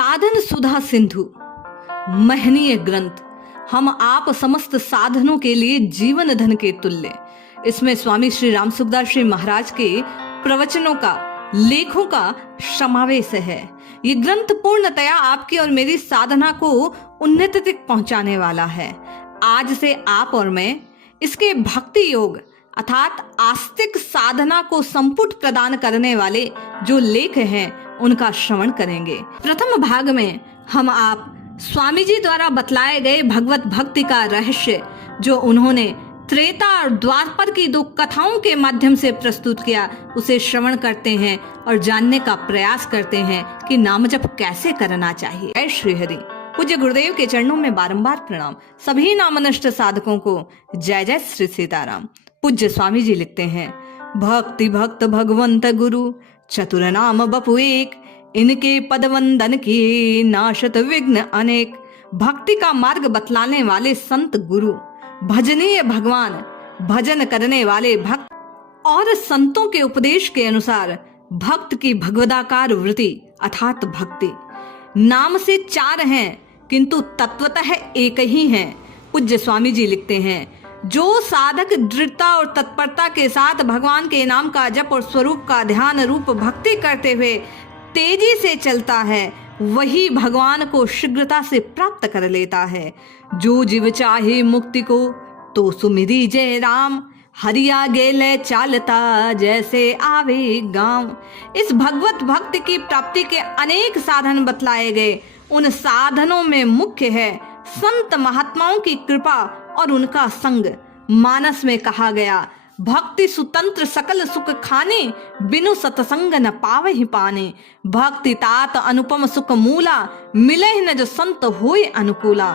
साधन सुधा सिंधु महनीय ग्रंथ, हम आप समस्त साधनों के लिए जीवन धन के तुल्य। इसमें स्वामी श्री राम सुखदास जी महाराज के प्रवचनों का, लेखों का समावेश है। ये ग्रंथ पूर्णतया आपकी और मेरी साधना को उन्नति तक पहुंचाने वाला है। आज से आप और मैं इसके भक्ति योग अर्थात आस्तिक साधना को संपुट प्रदान करने वाले जो लेख हैं उनका श्रवण करेंगे। प्रथम भाग में हम आप स्वामी जी द्वारा बतलाए गए भगवत भक्ति का रहस्य, जो उन्होंने त्रेता और द्वापर की दो कथाओं के माध्यम से प्रस्तुत किया, उसे श्रवण करते हैं और जानने का प्रयास करते हैं कि नाम जप कैसे करना चाहिए। जय श्री हरि। पूज्य गुरुदेव के चरणों में बारंबार प्रणाम। सभी नामनष्ट साधकों को जय जय श्री सीताराम। पूज्य स्वामी जी लिखते हैं, भक्ति भक्त भगवंत गुरु चतुर नाम बपु एक, इनके पद वंदन किए नाशत विघ्न अनेक। भक्ति का मार्ग बतलाने वाले संत गुरु, भजनीय भगवान, भजन करने वाले भक्त और संतों के उपदेश के अनुसार भक्त की भगवदाकार वृत्ति अर्थात भक्ति। नाम से चार हैं किंतु तत्वतः एक ही हैं। पूज्य स्वामी जी लिखते हैं, जो साधक दृढ़ता और तत्परता के साथ भगवान के नाम का जप और स्वरूप का ध्यान रूप भक्ति करते हुए तेजी से चलता है, वही भगवान को शीघ्रता से प्राप्त कर लेता है। जो जीव चाहे मुक्ति को तो सुमिरी जय राम, हरिया गेले चालता जैसे आवे गांव। इस भगवत भक्ति की प्राप्ति के अनेक साधन बतलाए गए। उन साधनों में मुख्य है संत महात्माओं की कृपा और उनका संग। मानस में कहा गया, भक्ति सुतंत्र सकल सुख खाने, बिनु सतसंग न पावे ही पाने। भक्ति तात अनुपम सुख मूला, मिले न जो संत होए अनुकूला।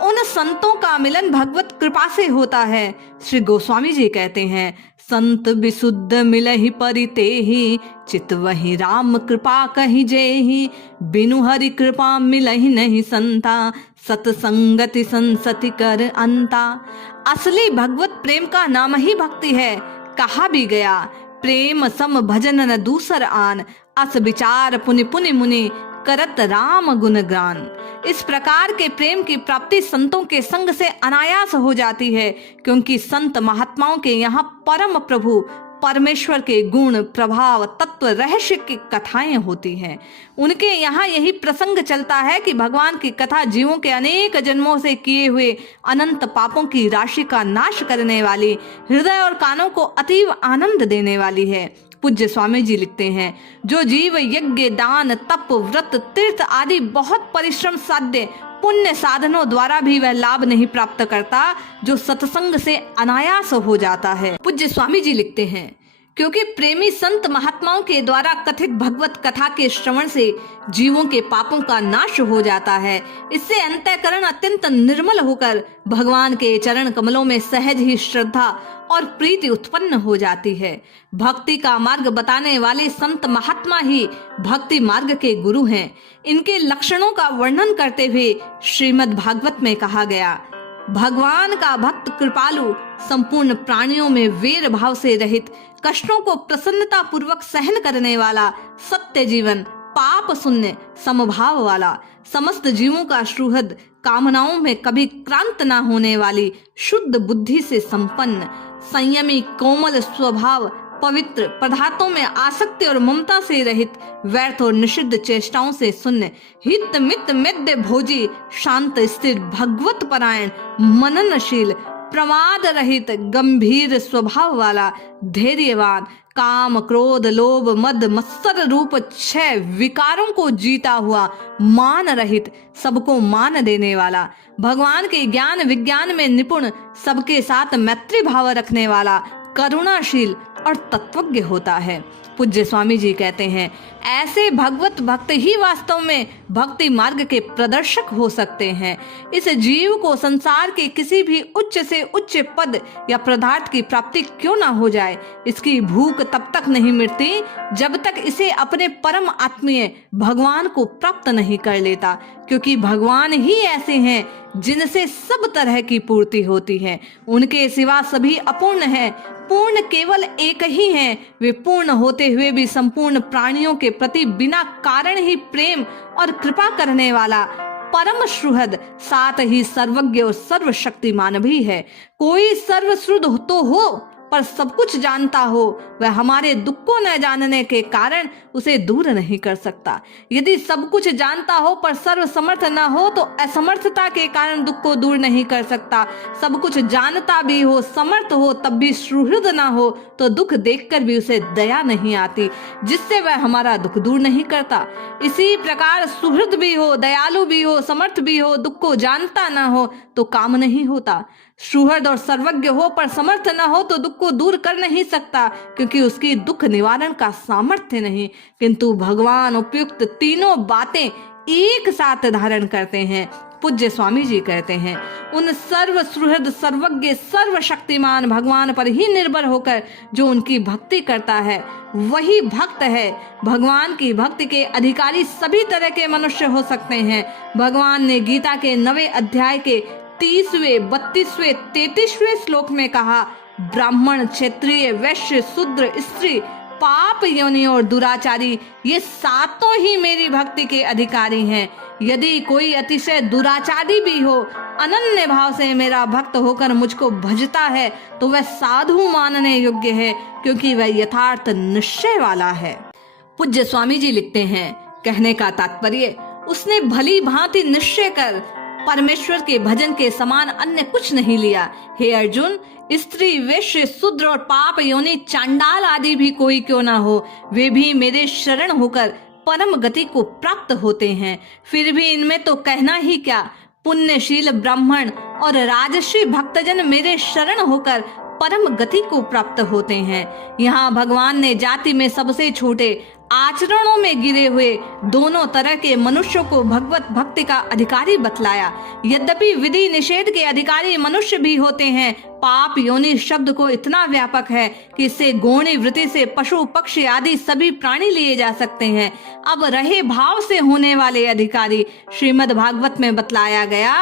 उन संतों का मिलन भगवत कृपा से होता है। श्री गोस्वामी जी कहते हैं, संत विशुद्ध मिलहि परिते ही, चित वही राम कृपा कहि जेहि। बिनु हरि कृपा मिलहि नहीं संता, सतसंगति संसति कर अंता। असली भगवत प्रेम का नाम ही भक्ति है। कहा भी गया, प्रेम सम भजन न दूसर आन, अस विचार पुनि पुनि मुनि करत राम गुणगान। इस प्रकार के प्रेम की प्राप्ति संतों के संग से अनायास हो जाती है, क्योंकि संत महात्माओं के यहाँ परम प्रभु परमेश्वर के गुण प्रभाव तत्व रहस्य की कथाएं होती हैं। उनके यहाँ यही प्रसंग चलता है कि भगवान की कथा जीवों के अनेक जन्मों से किए हुए अनंत पापों की राशि का नाश करने वाली, हृदय और कानों को अतीव आनंद देने वाली है। पूज्य स्वामी जी लिखते हैं, जो जीव यज्ञ दान तप व्रत तीर्थ आदि बहुत परिश्रम साध्य पुण्य साधनों द्वारा भी वह लाभ नहीं प्राप्त करता, जो सत्संग से अनायास हो जाता है। पूज्य स्वामी जी लिखते हैं, क्योंकि प्रेमी संत महात्माओं के द्वारा कथित भगवत कथा के श्रवण से जीवों के पापों का नाश हो जाता है। इससे अंतःकरण अत्यंत निर्मल होकर भगवान के चरण कमलों में सहज ही श्रद्धा और प्रीति उत्पन्न हो जाती है। भक्ति का मार्ग बताने वाले संत महात्मा ही भक्ति मार्ग के गुरु हैं। इनके लक्षणों का वर्णन करते हुए श्रीमद् भागवत में कहा गया, भगवान का भक्त कृपालु, संपूर्ण प्राणियों में वेर भाव से रहित, कष्टों को प्रसन्नता पूर्वक सहन करने वाला, सत्य जीवन, पाप शून्य, समभाव वाला, समस्त जीवों का सुहृद, कामनाओं में कभी क्रांत न होने वाली, शुद्ध बुद्धि से संपन्न, संयमी, कोमल स्वभाव, पवित्र, पदार्थों में आसक्ति और ममता से रहित, व्यर्थ और निषिद्ध चेष्टाओं से शून्य, हित मित मिद्य भोजी, शांत स्थिर, भगवत परायण, मननशील, प्रमाद रहित, गंभीर स्वभाव वाला, धैर्यवान, काम क्रोध लोभ मद मत्सर रूप 6 विकारों को जीता हुआ, मान रहित, सबको मान देने वाला, भगवान के ज्ञान विज्ञान में निपुण, सबके साथ मैत्री भाव रखने वाला, करुणाशील और तत्वज्ञ होता है। पूज्य स्वामी जी कहते हैं, ऐसे भगवत भक्त ही वास्तव में भक्ति मार्ग के प्रदर्शक हो सकते हैं। इस जीव को संसार के किसी भी उच्च से उच्च पद या पदार्थ की प्राप्ति क्यों ना हो जाए, इसकी भूख तब तक नहीं मिटती जब तक इसे अपने परम आत्मीय भगवान को प्राप्त नहीं कर लेता, क्योंकि भगवान ही ऐसे हैं जिनसे सब तरह की पूर्ति होती है। उनके सिवा सभी अपूर्ण हैं, पूर्ण केवल एक ही हैं। वे पूर्ण होते हुए भी संपूर्ण प्राणियों के के प्रति बिना कारण ही प्रेम और कृपा करने वाला परम सुहृद, साथ ही सर्वज्ञ और सर्वशक्तिमान भी है। कोई सर्वश्रुद्ध तो हो पर सब कुछ जानता हो, वह हमारे दुख को न जानने के कारण उसे दूर नहीं कर सकता। यदि सब कुछ जानता हो पर सर्व समर्थ न हो तो असमर्थता के कारण दुख को दूर नहीं कर सकता। सब कुछ जानता भी हो, समर्थ हो, तब भी सुहृद न हो तो दुख देखकर भी उसे दया नहीं आती, जिससे वह हमारा दुख दूर नहीं करता। इसी प्रकार सुहृद भी हो, दयालु भी हो, समर्थ भी हो, दुख को जानता न हो तो काम नहीं होता। सुहृद और सर्वज्ञ हो पर समर्थ न हो तो दुख को दूर कर नहीं सकता, क्योंकि उसकी दुख निवारण का सामर्थ्य नहीं। किंतु भगवान उपयुक्त तीनों बातें एक साथ धारण करते हैं। पूज्य स्वामी जी कहते हैं, उन सर्व सुहृद, सर्वज्ञ, सर्वशक्तिमान भगवान पर ही निर्भर होकर जो उनकी भक्ति करता है वही भक्त है। भगवान की भक्ति के अधिकारी सभी तरह के मनुष्य हो सकते हैं। भगवान ने गीता के 9वें अध्याय के 30वें, 32वें, 33वें श्लोक में कहा, ब्राह्मण, क्षत्रिय, वैश्य, शूद्र, स्त्री, पाप योनि और दुराचारी ये सातों ही मेरी भक्ति के अधिकारी हैं। यदि कोई अतिशय दुराचारी भी हो, अनन्य भाव से मेरा भक्त होकर मुझको भजता है तो वह साधु मानने योग्य है, क्योंकि वह यथार्थ निश्चय वाला है। पूज्य स्वामी जी लिखते हैं, कहने का तात्पर्य, उसने भली भांति निश्चय कर परमेश्वर के भजन के समान अन्य कुछ नहीं लिया। हे अर्जुन, स्त्री, वैश्य, शूद्र और पाप योनि, चांडाल आदि भी कोई क्यों ना हो, वे भी मेरे शरण होकर परम गति को प्राप्त होते हैं। फिर भी इनमें तो कहना ही क्या, पुण्यशील ब्राह्मण और राजर्षि भक्तजन मेरे शरण होकर परम गति को प्राप्त होते हैं। यहाँ भगवान ने जाति में सबसे छोटे, आचरणों में गिरे हुए दोनों तरह के मनुष्यों को भगवत भक्ति का अधिकारी बतलाया। यद्यपि विधि निषेध के अधिकारी मनुष्य भी होते हैं, पाप योनि शब्द को इतना व्यापक है कि इससे गौणी वृत्ति से पशु, पक्षी आदि सभी प्राणी लिए जा सकते हैं। अब रहे भाव से होने वाले अधिकारी, श्रीमद् भागवत में बतलाया गया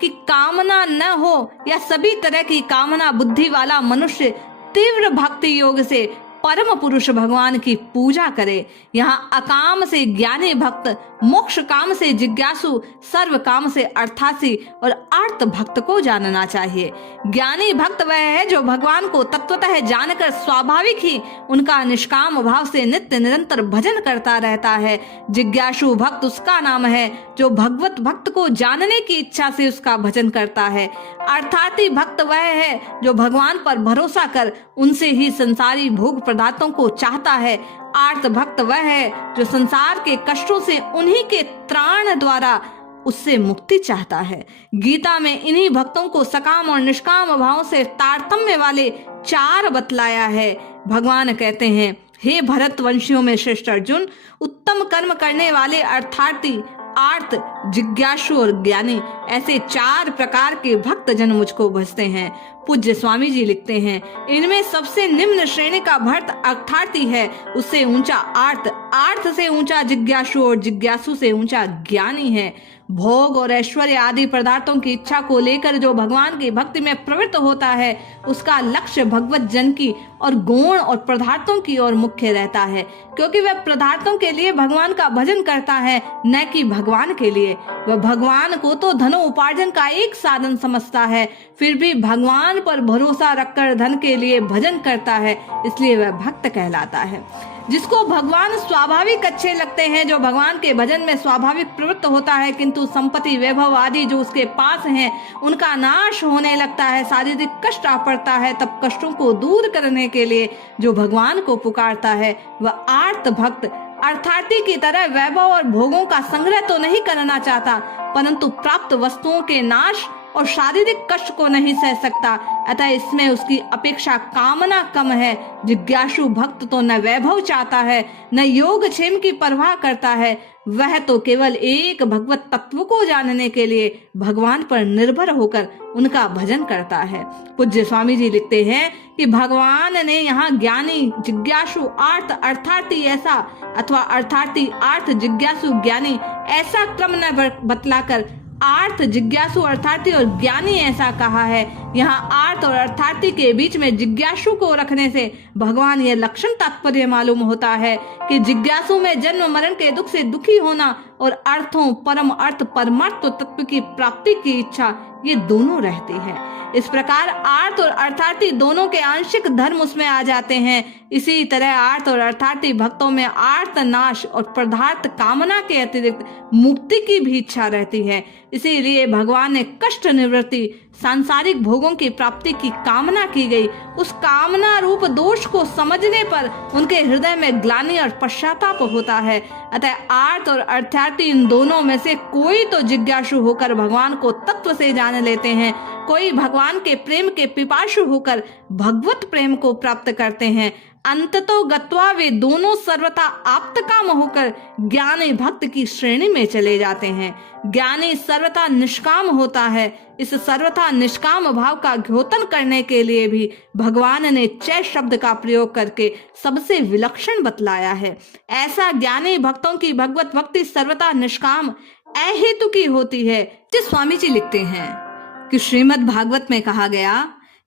कि कामना न हो या सभी तरह की कामना बुद्धि वाला मनुष्य तीव्र भक्ति योग से परम पुरुष भगवान की पूजा करे। यहाँ अकाम से ज्ञानी भक्त, मोक्ष काम से जिज्ञासु, सर्व काम से अर्थासी और अर्थ भक्त को जानना चाहिए। ज्ञानी भक्त वह है जो भगवान को तत्वतः जानकर स्वाभाविक ही उनका निष्काम भाव से नित्य निरंतर भजन करता रहता है। जिज्ञासु भक्त उसका नाम है जो भगवत भक्त को जानने की इच्छा से उसका भजन करता है। अर्थार्थी भक्त वह है जो भगवान पर भरोसा कर उनसे ही संसारी भोग पदार्थों को चाहता है। आर्त भक्त वह है जो संसार के कष्टों से उन्हीं के त्राण द्वारा उससे मुक्ति चाहता है। गीता में इन्हीं भक्तों को सकाम और निष्काम भाव से तारतम्य वाले 4 बतलाया है। भगवान कहते हैं, हे भरत वंशियों में श्रेष्ठ अर्जुन, उत्तम कर्म करने वाले अर्थार्थी, आर्त, जिज्ञासु और ज्ञानी, ऐसे 4 प्रकार के भक्त जन मुझको भजते हैं। पूज्य स्वामी जी लिखते हैं, इनमें सबसे निम्न श्रेणी का भक्त अर्थार्थी है, उससे ऊंचा आर्त, आर्त से ऊंचा जिज्ञासु और जिज्ञासु से ऊंचा ज्ञानी है। भोग और ऐश्वर्य आदि पदार्थों की इच्छा को लेकर जो भगवान की भक्ति में प्रवृत्त होता है, उसका लक्ष्य भगवत जन की और गुण और पदार्थों की ओर मुख्य रहता है, क्योंकि वह पदार्थों के लिए भगवान का भजन करता है, न कि भगवान के लिए। वह भगवान को तो धनो उपार्जन का एक साधन समझता है, फिर भी भगवान पर भरोसा रखकर धन के लिए भजन करता है, इसलिए वह भक्त कहलाता है। जिसको भगवान स्वाभाविक अच्छे लगते हैं, जो भगवान के भजन में स्वाभाविक प्रवृत्त होता है, किंतु संपत्ति, वैभव आदि जो उसके पास हैं, उनका नाश होने लगता है, शारीरिक कष्ट आ पड़ता है, तब कष्टों को दूर करने के लिए जो भगवान को पुकारता है, वह आर्त भक्त अर्थार्थी की तरह वैभव और भोगों का संग्रह तो नहीं करना चाहता, परंतु प्राप्त वस्तुओं के नाश और शारीरिक कष्ट को नहीं सह सकता, अतः इसमें उसकी अपेक्षा कामना कम है। जिज्ञासु भक्त तो न वैभव चाहता है, न योग क्षेम की परवाह करता है, वह तो केवल एक भगवत तत्व को जानने के लिए भगवान पर निर्भर होकर उनका भजन करता है। पूज्य स्वामी जी लिखते हैं कि भगवान ने यहाँ ज्ञानी, जिज्ञासु, आर्थ, अर्थार्थी ऐसा अथवा अर्थार्थी, आर्थ, जिज्ञासु, ज्ञानी ऐसा क्रम न बतलाकर आर्थ, जिज्ञासु, अर्थार्थी और ज्ञानी ऐसा कहा है। यहाँ आर्त और अर्थार्थी के बीच में जिज्ञासु को रखने से भगवान यह लक्षण तात्पर्य मालूम होता है कि जिज्ञासु में जन्म मरण के दुख से दुखी होना और अर्थों परम अर्थ परमार्थ तत्व की प्राप्ति की इच्छा ये दोनों रहती है। इस प्रकार आर्त और अर्थार्थी दोनों के आंशिक धर्म उसमें आ जाते हैं। इसी तरह आर्त और अर्थार्थी भक्तों में आर्त नाश और पदार्थ कामना के अतिरिक्त मुक्ति की भी इच्छा रहती है। इसीलिए भगवान ने कष्ट निवृत्ति सांसारिक भोगों की प्राप्ति की कामना की गई। उस कामना रूप दोष को समझने पर उनके हृदय में ग्लानि और पश्चाताप होता है। अतः आर्त और अर्थार्थी इन दोनों में से कोई तो जिज्ञासु होकर भगवान को तत्व से जान लेते हैं, कोई भगवान के प्रेम के पिपासु होकर भगवत प्रेम को प्राप्त करते हैं। अंततो गत्वा वे दोनों सर्वथा आप्तकाम होकर ज्ञानी भक्त की श्रेणी में चले जाते हैं। ज्ञानी सर्वथा निष्काम होता है। इस सर्वथा निष्काम भाव का द्योतन करने के लिए भी भगवान ने चै शब्द का प्रयोग करके सबसे विलक्षण बतलाया है। ऐसा ज्ञानी भक्तों की भगवत भक्ति सर्वथा निष्काम अहेतु की होती है। जिस स्वामी जी लिखते हैं कि श्रीमद् भागवत में कहा गया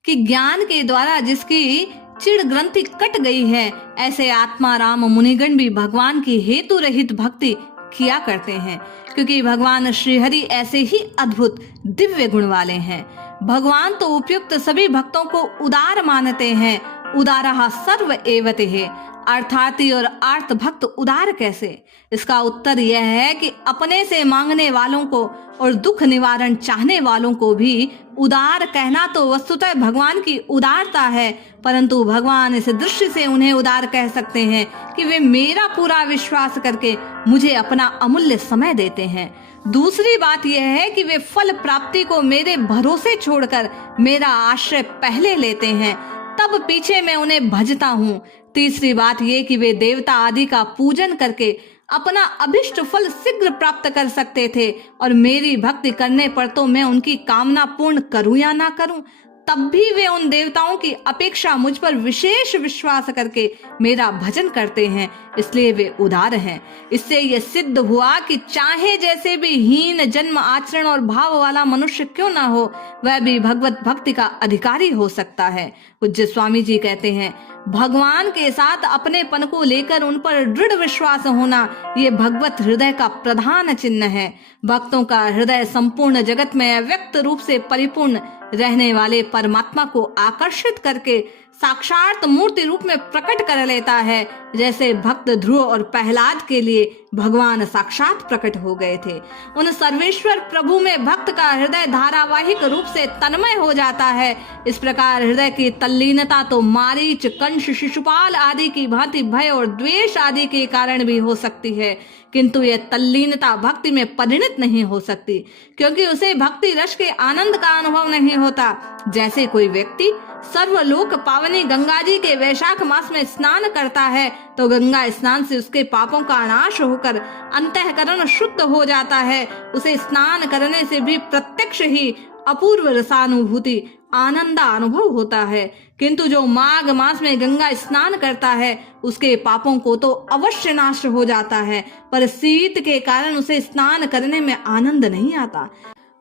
कि ज्ञान के द्वारा जिसकी चिड़ ग्रंथि कट गई है, ऐसे आत्मा राम मुनिगण भी भगवान की हेतु रहित भक्ति किया करते हैं, क्योंकि भगवान श्रीहरि ऐसे ही अद्भुत दिव्य गुण वाले हैं। भगवान तो उपयुक्त सभी भक्तों को उदार मानते हैं। उदारः सर्व एवते है। अर्थार्थी और आर्त भक्त उदार कैसे? इसका उत्तर यह है कि अपने से मांगने वालों को और दुख निवारण चाहने वालों को भी उदार कहना तो वस्तुतः भगवान की उदारता है, परंतु भगवान इस दृष्टि से उन्हें उदार कह सकते हैं कि वे मेरा पूरा विश्वास करके मुझे अपना अमूल्य समय देते हैं। दूसरी बात यह है कि वे फल प्राप्ति को मेरे भरोसे छोड़कर मेरा आश्रय पहले लेते हैं, तब पीछे मैं उन्हें भजता हूँ। तीसरी बात ये कि वे देवता आदि का पूजन करके अपना अभिष्ट फल शीघ्र प्राप्त कर सकते थे, और मेरी भक्ति करने पर तो मैं उनकी कामना पूर्ण करूं या ना करूं, तब भी वे उन देवताओं की अपेक्षा मुझ पर विशेष विश्वास करके मेरा भजन करते हैं, इसलिए वे उदार हैं। इससे यह सिद्ध हुआ कि चाहे जैसे भी हीन जन्म आचरण और भाव वाला मनुष्य क्यों ना हो, वह भी भगवत भक्ति का अधिकारी हो सकता है। पूज्य स्वामी जी कहते हैं, भगवान के साथ अपने पन को लेकर उन पर दृढ़ विश्वास होना ये भगवत हृदय का प्रधान चिन्ह है। भक्तों का हृदय संपूर्ण जगत में अव्यक्त रूप से परिपूर्ण रहने वाले परमात्मा को आकर्षित करके साक्षात मूर्ति रूप में प्रकट कर लेता है। जैसे भक्त ध्रुव और प्रहलाद के लिए भगवान साक्षात प्रकट हो गए थे। उन सर्वेश्वर प्रभु में भक्त का हृदय धारावाहिक रूप से तन्मय हो जाता है। इस प्रकार हृदय की तल्लीनता तो मारीच, कंस, शिशुपाल आदि की भांति भय और द्वेष आदि के कारण भी हो सकती है, किंतु यह तल्लीनता भक्ति में परिणत नहीं हो सकती, क्योंकि उसे भक्ति रस के आनंद का अनुभव नहीं होता। जैसे कोई व्यक्ति सर्वलोक पावनी गंगा जी के वैशाख मास में स्नान करता है, तो गंगा स्नान से उसके पापों का नाश होकर अंतःकरण शुद्ध हो जाता है। उसे स्नान करने से भी प्रत्यक्ष ही अपूर्व रसानुभूति आनंदा अनुभव होता है, किंतु जो माघ मास में गंगा स्नान करता है उसके पापों को तो अवश्य नाश हो जाता है, पर शीत के कारण उसे स्नान करने में आनंद नहीं आता।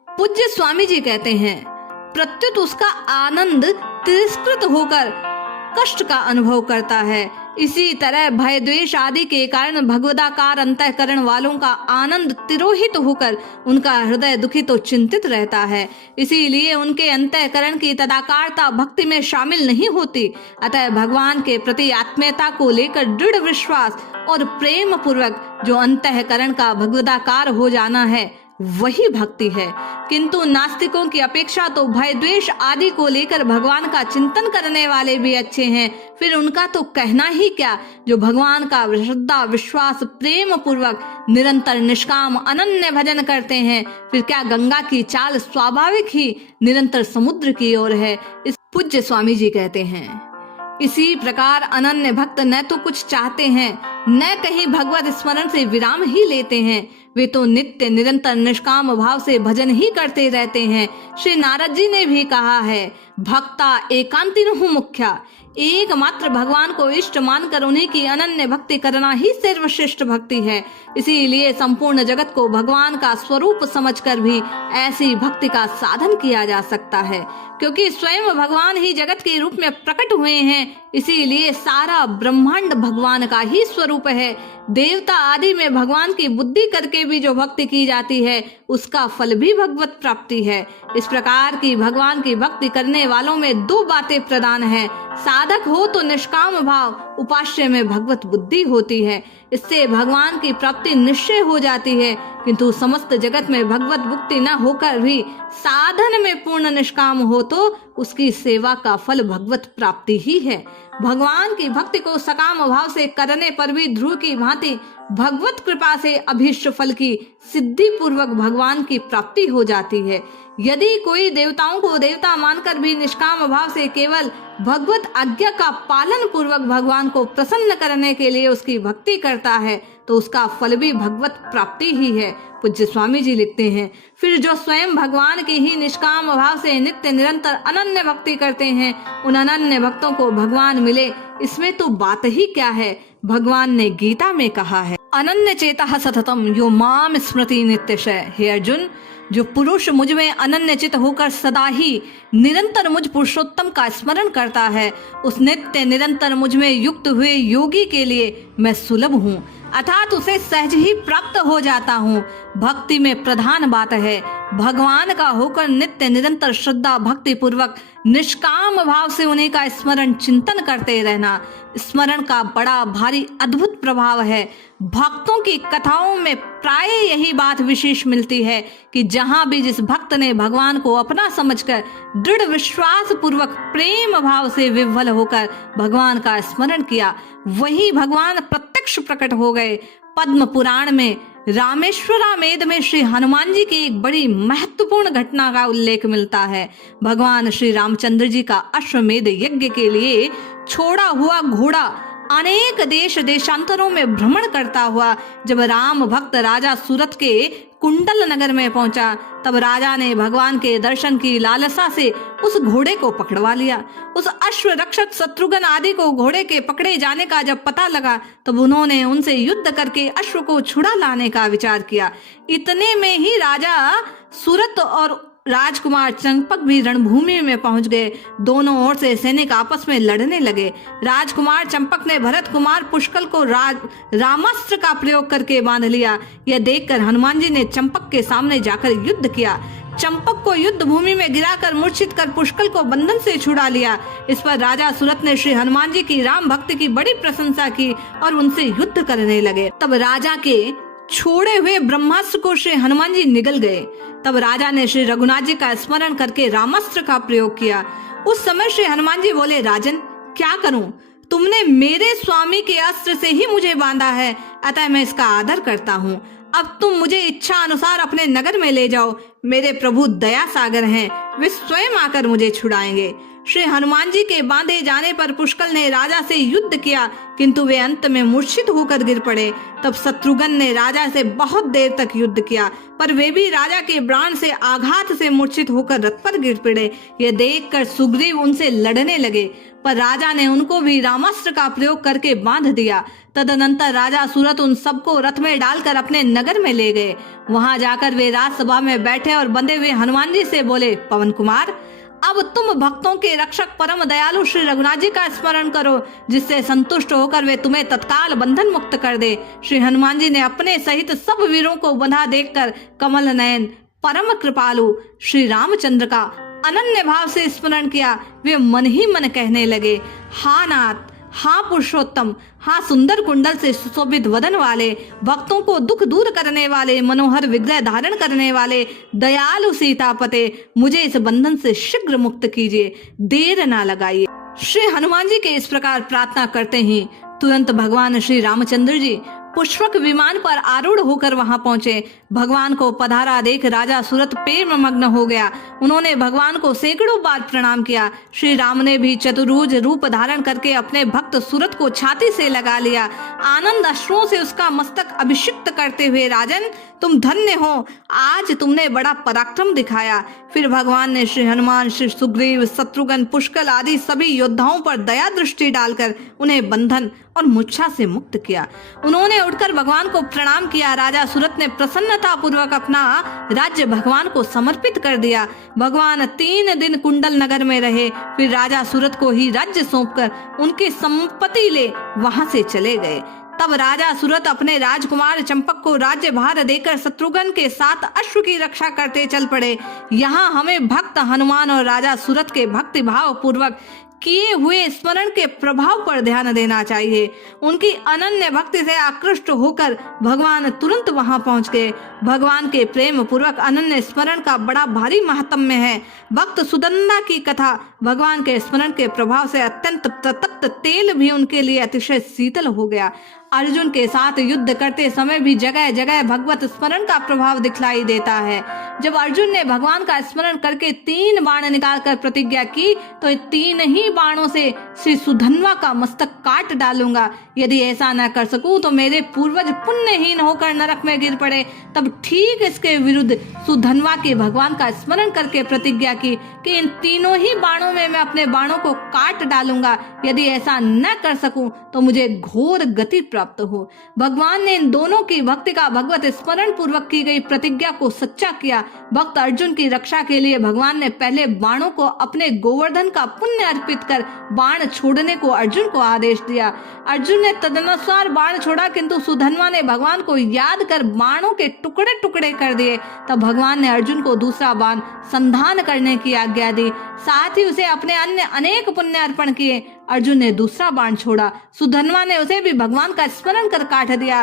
पूज्य स्वामी जी कहते हैं, प्रत्युत उसका आनंद तिरस्कृत होकर कष्ट का अनुभव करता है। इसी तरह भय द्वेष आदि के कारण भगवदाकार अंतःकरण वालों का आनंद तिरोहित होकर उनका हृदय दुखित और चिंतित रहता है। इसीलिए उनके अंतःकरण की तदाकारता भक्ति में शामिल नहीं होती। अतः भगवान के प्रति आत्मीयता को लेकर दृढ़ विश्वास और प्रेम पूर्वक जो अंतःकरण का भगवदाकार हो जाना है वही भक्ति है। किंतु नास्तिकों की अपेक्षा तो भय द्वेष आदि को लेकर भगवान का चिंतन करने वाले भी अच्छे हैं। फिर उनका तो कहना ही क्या, जो भगवान का श्रद्धा विश्वास प्रेम पूर्वक निरंतर निष्काम अनन्य भजन करते हैं। फिर क्या गंगा की चाल स्वाभाविक ही निरंतर समुद्र की ओर है। इस पूज्य स्वामी जी कहते हैं, इसी प्रकार अनन्य भक्त न तो कुछ चाहते हैं न कहीं भगवत स्मरण से विराम ही लेते हैं। वे तो नित्य निरंतर निष्काम भाव से भजन ही करते रहते हैं। श्री नारद जी ने भी कहा है, भक्ता एकांतिनहु मुख्या, एकमात्र भगवान को इष्ट मानकर उन्हीं की अनन्य भक्ति करना ही सर्वश्रेष्ठ भक्ति है। इसीलिए संपूर्ण जगत को भगवान का स्वरूप समझकर भी ऐसी भक्ति का साधन किया जा सकता है, क्योंकि स्वयं भगवान ही जगत के रूप में प्रकट हुए हैं। इसीलिए सारा ब्रह्मांड भगवान का ही स्वरूप है। देवता आदि में भगवान की बुद्धि करके भी जो भक्ति की जाती है उसका फल भी भगवत प्राप्ति है। इस प्रकार की भगवान की भक्ति करने वालों में दो बातें प्रधान है। साधक हो तो निष्काम भाव, उपास्य में भगवत बुद्धि होती है। इससे भगवान की प्राप्ति निश्चय हो जाती है। किंतु समस्त जगत में भगवत भक्ति न होकर भी साधन में पूर्ण निष्काम हो तो उसकी सेवा का फल भगवत प्राप्ति ही है। भगवान की भक्ति को सकाम भाव से करने पर भी ध्रुव की भांति भगवत कृपा से अभीष्ट फल की सिद्धि पूर्वक भगवान की प्राप्ति हो जाती है। यदि कोई देवताओं को देवता मानकर भी निष्काम भाव से केवल भगवत आज्ञा का पालन पूर्वक भगवान को प्रसन्न करने के लिए उसकी भक्ति करता है तो उसका फल भी भगवत प्राप्ति ही है। पूज्य स्वामी जी लिखते हैं, फिर जो स्वयं भगवान की ही निष्काम भाव से नित्य निरंतर अनन्य भक्ति करते हैं, उन अनन्य भक्तों को भगवान मिले, इसमें तो बात ही क्या है। भगवान ने गीता में कहा है, अनन्य चेतः सततम यो माम स्मृति नित्यशः। हे अर्जुन, जो पुरुष मुझ में अनन्य चित होकर सदा ही निरंतर मुझ पुरुषोत्तम का स्मरण करता है, उस नित्य निरंतर मुझ में युक्त हुए योगी के लिए मैं सुलभ हूँ, अर्थात उसे सहज ही प्राप्त हो जाता हूँ। भक्ति में प्रधान बात है भगवान का होकर नित्य निरंतर श्रद्धा भक्ति पूर्वक निष्काम भाव से उन्हीं का स्मरण चिंतन करते रहना। स्मरण का बड़ा भारी अद्भुत प्रभाव है। भक्तों की कथाओं में प्राय यही बात विशेष मिलती है कि जहाँ भी जिस भक्त ने भगवान को अपना समझकर दृढ़ विश्वास पूर्वक प्रेम भाव से विह्वल होकर भगवान का स्मरण किया, वही भगवान प्रत्यक्ष प्रकट हो गए। पद्म पुराण में रामेश्वरामेध में श्री हनुमान जी की एक बड़ी महत्वपूर्ण घटना का उल्लेख मिलता है। भगवान श्री रामचंद्र जी का अश्वमेध यज्ञ के लिए छोड़ा हुआ घोड़ा अनेक देश देशांतरों में भ्रमण करता हुआ जब राम भक्त राजा सूरत के कुंडल नगर में पहुंचा, तब राजा ने भगवान के दर्शन की लालसा से उस घोड़े को पकड़वा लिया। उस अश्व रक्षक शत्रुघ्न आदि को घोड़े के पकड़े जाने का जब पता लगा, तब उन्होंने उनसे युद्ध करके अश्व को छुड़ा लाने का विचार किया। इतने में ही राजा सूरत और राजकुमार चंपक भी रणभूमि में पहुंच गए। दोनों ओर से सैनिक आपस में लड़ने लगे। राजकुमार चंपक ने भरत कुमार पुष्कल को रामास्त्र का प्रयोग करके बांध लिया। यह देखकर हनुमान जी ने चंपक के सामने जाकर युद्ध किया। चंपक को युद्ध भूमि में गिराकर मूर्छित कर पुष्कल को बंधन से छुड़ा लिया। इस पर राजा सूरत ने श्री हनुमान जी की राम भक्ति की बड़ी प्रशंसा की और उनसे युद्ध करने लगे। तब राजा के छोड़े हुए ब्रह्मास्त्र को श्री हनुमान जी निगल गए। तब राजा ने श्री रघुनाथ जी का स्मरण करके रामास्त्र का प्रयोग किया। उस समय श्री हनुमान जी बोले, राजन क्या करूं, तुमने मेरे स्वामी के अस्त्र से ही मुझे बांधा है, अतः मैं इसका आदर करता हूँ। अब तुम मुझे इच्छा अनुसार अपने नगर में ले जाओ। मेरे प्रभु दया सागर हैं, वे स्वयं आकर मुझे छुड़ाएंगे। श्री हनुमान जी के बांधे जाने पर पुष्कल ने राजा से युद्ध किया, किंतु वे अंत में मूर्छित होकर गिर पड़े। तब शत्रुघ्न ने राजा से बहुत देर तक युद्ध किया, पर वे भी राजा के बाण से आघात से मूर्छित होकर रथ पर गिर पड़े। यह देखकर सुग्रीव उनसे लड़ने लगे, पर राजा ने उनको भी रामास्त्र का प्रयोग करके बांध दिया। तदनंतर राजा सूरत उन सबको रथ में डालकर अपने नगर में ले गए। वहां जाकर वे राजसभा में बैठे और बंधे हुए हनुमान जी से बोले, पवन कुमार, अब तुम भक्तों के रक्षक परम दयालु श्री रघुनाथ जी का स्मरण करो, जिससे संतुष्ट होकर वे तुम्हें तत्काल बंधन मुक्त कर दे। श्री हनुमान जी ने अपने सहित सब वीरों को बंधा देखकर कमल नयन परम कृपालु श्री रामचंद्र का अनन्य भाव से स्मरण किया। वे मन ही मन कहने लगे, हा नाथ, हाँ पुरुषोत्तम, हाँ सुंदर कुंडल से सुशोभित वदन वाले, भक्तों को दुख दूर करने वाले, मनोहर विग्रह धारण करने वाले, दयालु सीतापते, मुझे इस बंधन से शीघ्र मुक्त कीजिए, देर ना लगाइए। श्री हनुमान जी के इस प्रकार प्रार्थना करते ही तुरंत भगवान श्री रामचंद्र जी पुष्पक विमान पर आरूढ़ होकर वहां पहुंचे। भगवान को पधारा देख राजा सूरत प्रेम मग्न हो गया। उन्होंने भगवान को सैकड़ों बार प्रणाम किया। श्री राम ने भी चतुर्भुज रूप धारण करके अपने भक्त सूरत को छाती से लगा लिया। आनंद अश्रुओं से उसका मस्तक अभिषिक्त करते हुए, राजन तुम धन्य हो, आज तुमने बड़ा पराक्रम दिखाया। फिर भगवान ने श्री हनुमान, श्री सुग्रीव, शत्रुघ्न, पुष्कल आदि सभी योद्धाओं पर दया दृष्टि डालकर उन्हें बंधन और मूर्छा से मुक्त किया। उन्होंने उठकर भगवान को प्रणाम किया। राजा सूरत ने प्रसन्नता पूर्वक अपना राज्य भगवान को समर्पित कर दिया। भगवान 3 दिन कुंडल नगर में रहे, फिर राजा सूरत को ही राज्य सौंपकर उनकी संपत्ति ले वहां से चले गए। तब राजा सूरत अपने राजकुमार चंपक को राज्य भार देकर शत्रुघ्न के साथ अश्व की रक्षा करते चल पड़े। यहाँ हमें भक्त हनुमान और राजा सूरत के भक्ति भाव पूर्वक किए हुए स्मरण के प्रभाव पर ध्यान देना चाहिए। उनकी अनन्य भक्ति से आकृष्ट होकर भगवान तुरंत वहां पहुंच गए। भगवान के प्रेम पूर्वक अनन्य स्मरण का बड़ा भारी महात्म्य है। भक्त सुदंदा की कथा, भगवान के स्मरण के प्रभाव से अत्यंत प्रतप्त तेल भी उनके लिए अतिशय शीतल हो गया। अर्जुन के साथ युद्ध करते समय भी जगह जगह भगवत स्मरण का प्रभाव दिखलाई देता है। जब अर्जुन ने भगवान का स्मरण करके 3 बाण निकालकर प्रतिज्ञा की, तो 3 ही बाणों से श्री सुधन्वा का मस्तक काट डालूंगा। यदि ऐसा न कर सकूं तो मेरे पूर्वज पुण्यहीन होकर नरक में गिर पड़े। तब ठीक इसके विरुद्ध सुधन्वा के भगवान का स्मरण करके प्रतिज्ञा की कि इन 3 ही बाणों में मैं अपने बाणों को काट डालूंगा। यदि ऐसा न कर सकूं तो मुझे घोर गति प्राप्त हो। भगवान ने इन दोनों की भक्ति का भगवत स्मरण पूर्वक की गई प्रतिज्ञा को सच्चा किया। भक्त अर्जुन की रक्षा के लिए भगवान ने पहले बाणों को अपने गोवर्धन का पुण्य अर्पित कर बाण छोड़ने को अर्जुन को आदेश दिया। अर्जुन ने तदनुसार बाण छोड़ा, किंतु सुधन्वा ने भगवान को याद कर बाणों के टुकड़े टुकड़े कर दिए। तब भगवान ने अर्जुन को दूसरा बाण संधान करने की आज्ञा दी। साथ ही उसे अपने अन्य अनेक पुण्य अर्पण किए। अर्जुन ने दूसरा बाण छोड़ा, सुधन्वा ने उसे भी भगवान का स्मरण कर काट दिया।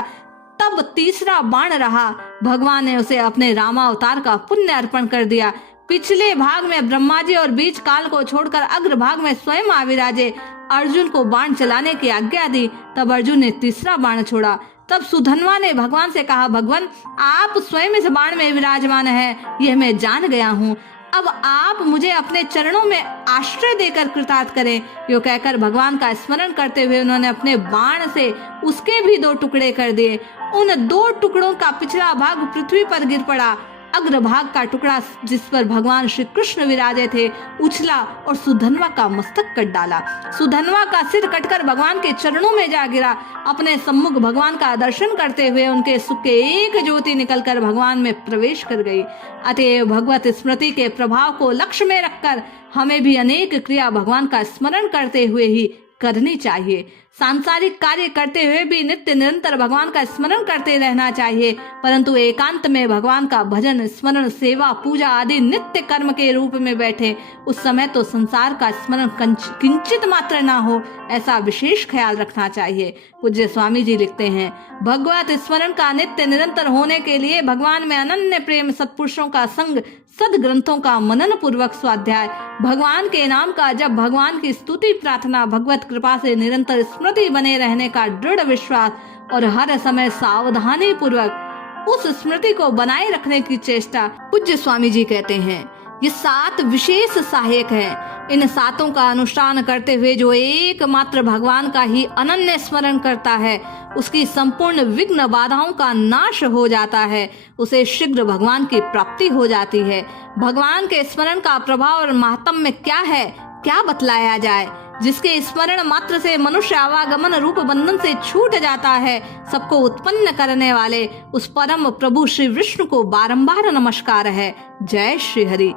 तब तीसरा बाण रहा, भगवान ने उसे अपने रामावतार का पुण्य अर्पण कर दिया। पिछले भाग में ब्रह्मा जी और बीच काल को छोड़कर अग्र भाग में स्वयं आविराजे अर्जुन को बाण चलाने की आज्ञा दी। तब अर्जुन ने तीसरा बाण छोड़ा। तब सुधन्वा ने भगवान से कहा, भगवान आप स्वयं इस बाण में विराजमान हैं, यह मैं जान गया हूँ। अब आप मुझे अपने चरणों में आश्रय देकर कृतार्थ करें। यो कहकर भगवान का स्मरण करते हुए उन्होंने अपने बाण से उसके भी 2 टुकड़े कर दिए। उन 2 टुकड़ों का पिछला भाग पृथ्वी पर गिर पड़ा। अग्रभाग का टुकड़ा जिस पर भगवान श्री कृष्ण विराजे थे उछला और सुधन्वा का मस्तक कट डाला। सुधन्वा का सिर कटकर भगवान के चरणों में जा गिरा। अपने सम्मुख भगवान का दर्शन करते हुए उनके सुख के एक ज्योति निकलकर भगवान में प्रवेश कर गई। अतएव भगवत स्मृति के प्रभाव को लक्ष्य में रखकर हमें भी अनेक क्रिया भगवान का स्मरण करते हुए ही करनी चाहिए। सांसारिक कार्य करते हुए भी नित्य निरंतर भगवान का स्मरण करते रहना चाहिए, परंतु एकांत में भगवान का भजन, स्मरण, सेवा, पूजा आदि नित्य कर्म के रूप में बैठे उस समय तो संसार का स्मरण किंचित मात्र ना हो, ऐसा विशेष ख्याल रखना चाहिए। पूज्य स्वामी जी लिखते हैं, भगवत स्मरण का नित्य निरंतर होने के लिए भगवान में अनन्य प्रेम, सत्पुरुषों का संग, सदग्रंथों का मनन पूर्वक स्वाध्याय, भगवान के नाम का जब, भगवान की स्तुति प्रार्थना, भगवत कृपा से निरंतर स्मृति बने रहने का दृढ़ विश्वास और हर समय सावधानी पूर्वक उस स्मृति को बनाए रखने की चेष्टा। पूज्य स्वामी जी कहते हैं, ये 7 विशेष सहायक हैं। इन 7 का अनुष्ठान करते हुए जो एकमात्र भगवान का ही अनन्य स्मरण करता है उसकी संपूर्ण विघ्न बाधाओं का नाश हो जाता है, उसे शीघ्र भगवान की प्राप्ति हो जाती है। भगवान के स्मरण का प्रभाव और महात्म्य क्या है, क्या बतलाया जाए। जिसके स्मरण मात्र से मनुष्य आवागमन रूप बंधन से छूट जाता है, सबको उत्पन्न करने वाले उस परम प्रभु श्री विष्णु को बारंबार नमस्कार है। जय श्री हरि।